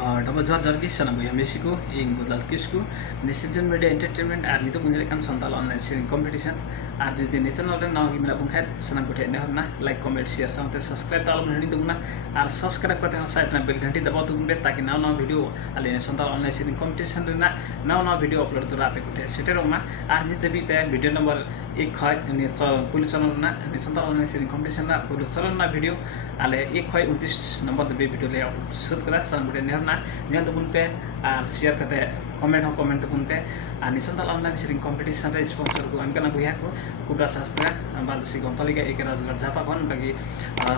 Double George Argis sana buya Mexico ing gudal kisku ni season media entertainment ar nito bunjale kan santal online sharing competition ar jodi ni channel re naw gimla bungkhat sana kuthe ne horna like comment share samte subscribe tal mun hindi dungna ar subscribe kate site na bell घंटी दबाव तुमबे ताकि नाव नाव video अले Santal online sharing competition रेना नाव नाव video upload तो राते कुटे सेटेरोमा आर नि देबी ते वीडियो नंबर 1 खय नि पुलिस चैनल ना नि संताल ऑनलाइन शेयरिंग कंपटीशन ना पुलिस चैनल ना वीडियो अले 1 खय 29 नंबर देबी वीडियो ले शुरू करा सन कुटे नेहरना नेल तो बुनपे आर शेयर कते कमेंट तो बुनपे अनि संताल ऑनलाइन शेयरिंग कंपटीशन रे स्पॉन्सर को हमकना बुया को कुटा शास्त्र बालसी गम्पलिका एक राजगढ़ झापा खन उनकागी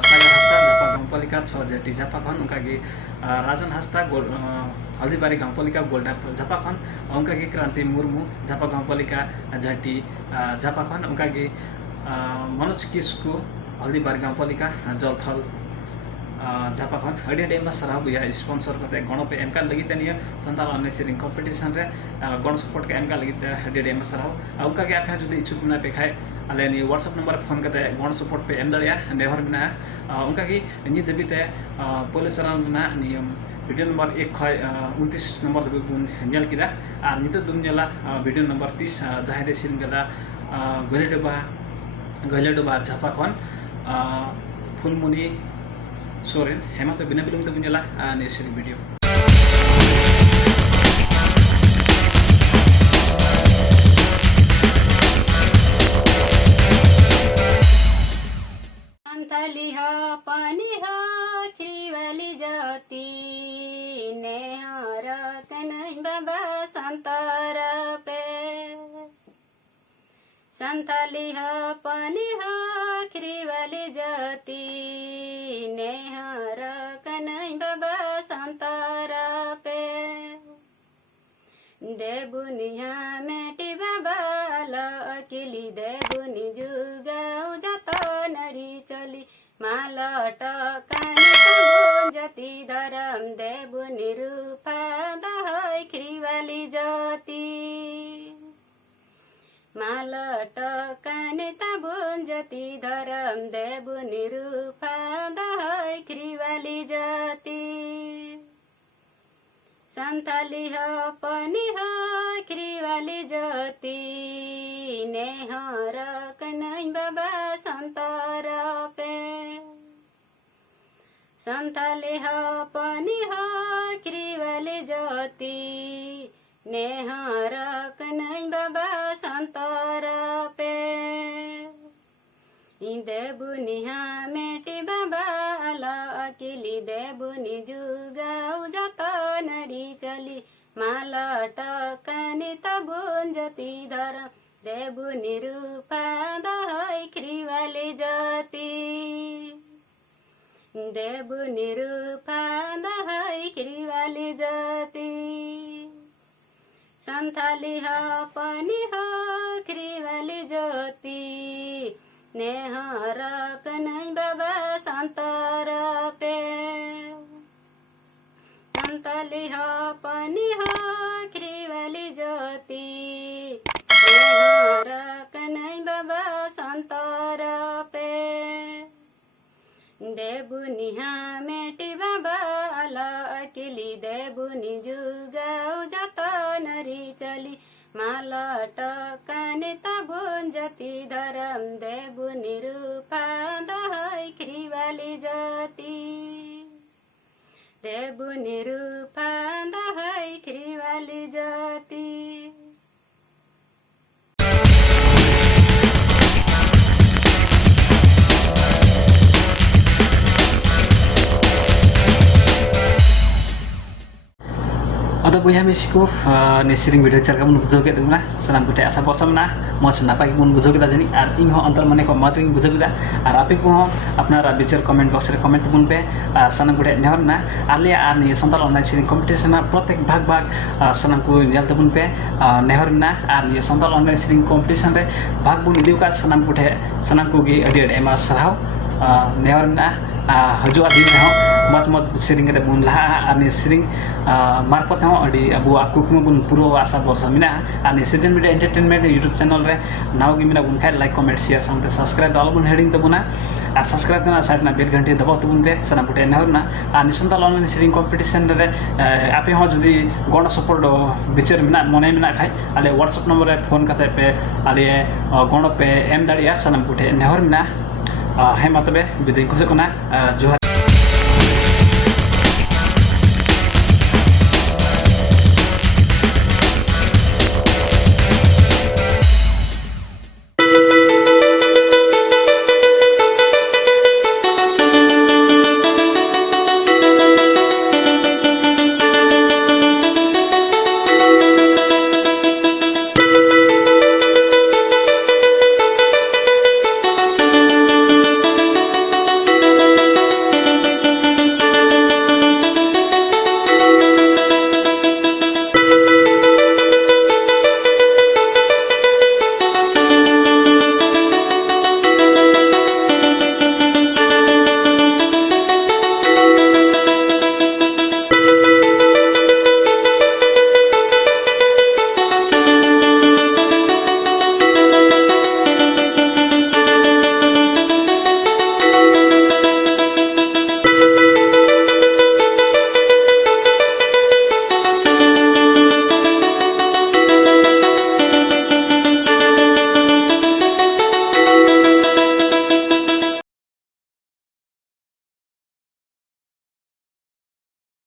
सागर हस्ता झापा गम्पलिका 6 जेटी झापा खन उनकागी राजन हस्ता हल्दीबारी गाउँपालिका गोल्डा झापा खन उनकागी क्रांति मुर्मू झापा गाउँपालिका झाटी झापा खन उनकागी मनोज किस्कु हल्दीबारी गाउँपालिका जलथल झापा खन हडिया डेमा सराह बुया स्पॉन्सर करते गणो पे एमका लगी तनिया संताल ऑनलाइन शेयरिंग कंपटीशन रे गण सपोर्ट के एमका लगी हडिया डेमा सराह उनका के आप जुदी इच्छुक ना पेखाय अले नि व्हाट्सएप नंबर फोन करते गण सपोर्ट पे एम दड़िया नेहर बिना उनका की नि देबीते पहले चरण ना नि वीडियो नंबर 1 खय 29 नंबर देबी बुन नेल किदा आ नित दुमनेला वीडियो नंबर 30 जाहेदे सिन गदा गलेडोबा झापा खन फुलमुनि सोरेन हेमंत बिना बिलुम तो बुनेला नेसरी वीडियो अंतली हो पानी हो खिवाली जाती नेहर तनई बाबा संतर पे संथाली हो पानी हो खिवाली जाती नेहर कनई बाबा संतर पे देबुनिया मेटी बाबा लकिली देबुनी जुगाउ जाता नरी चली मालट कानी जति धरम देबुनी रूपा दहै खिवाली जाती मालट काने ताबुन जति धरम देबुनी रूपा दहै खिवाली जाती संथाली हो पनि हो खिवाली जाती नेहर कनई बाबा संतर पे संथाली हो पनि हो खिवाली जाती नेहर कनई बाबा संतर पे देबुनिहा मेटी बाबा अकेली देबुनी जुगाउ जाता नरी चली मालट कानी तबुन जति धर देबुनी रूपा दहै खिवाली जाती देबुनी रूपा दहै खिवाली जाती संथाली हो पनि हो खिवाली जाती नेहर कनई बाबा संतर पे संथाली हो पनि हो खिवाली जाती नेहर कनई बाबा संतर पे देबुनिहा मेटी बाबा अकेली देबुनी जुगाउ जाता नरी चली मालट काने ताबुन जति धरम देबुनी रूपा दहै खिवाली जाती देबुनी रूपा दहै खिवाली जाती ada buya Mexico ni sering video cara kamu buzo kita mana senang kita asa posam na mau senapa pun buzo kita jadi ar ingho antar mana kau macam buzo kita ar api ko apna bicar comment box re comment pun pe senang kita nehor na alia ar ni santal online sharing competition na protek bhag senang ko jal pun pe nehor na ar ni santal online sharing competition re bhag pun idiu ka senang ko gi adi adi emas sarau नेहर में हजू दिन में मज मज सेरिंग बन लहा सेरिंग मार्फत अब कुकमु बन पूरा आशा बर्षा में निसेजन मीडिया एंटरटेनमेंट यूट्यूब चैनल रे नाव की बन खाई लाइक कमेंट शेयर साथ सब्सक्राइब आलोबन हेडिंग तबना और सब्सक्राइब करना साइड बेल घंटी दबाव तबन पे सना पुटे नेहरना निसंताल ऑनलाइन सेरिंग कॉम्पिटिशन रे आपे हो जुदी गण सपोर्ट बिचार में मने में खाई आले व्हाट्सएप नंबर रे फोन करते पे आले गण पे एम दाड़िया सना पुटे नेहर में हेमा तबे विदाय को जोहार।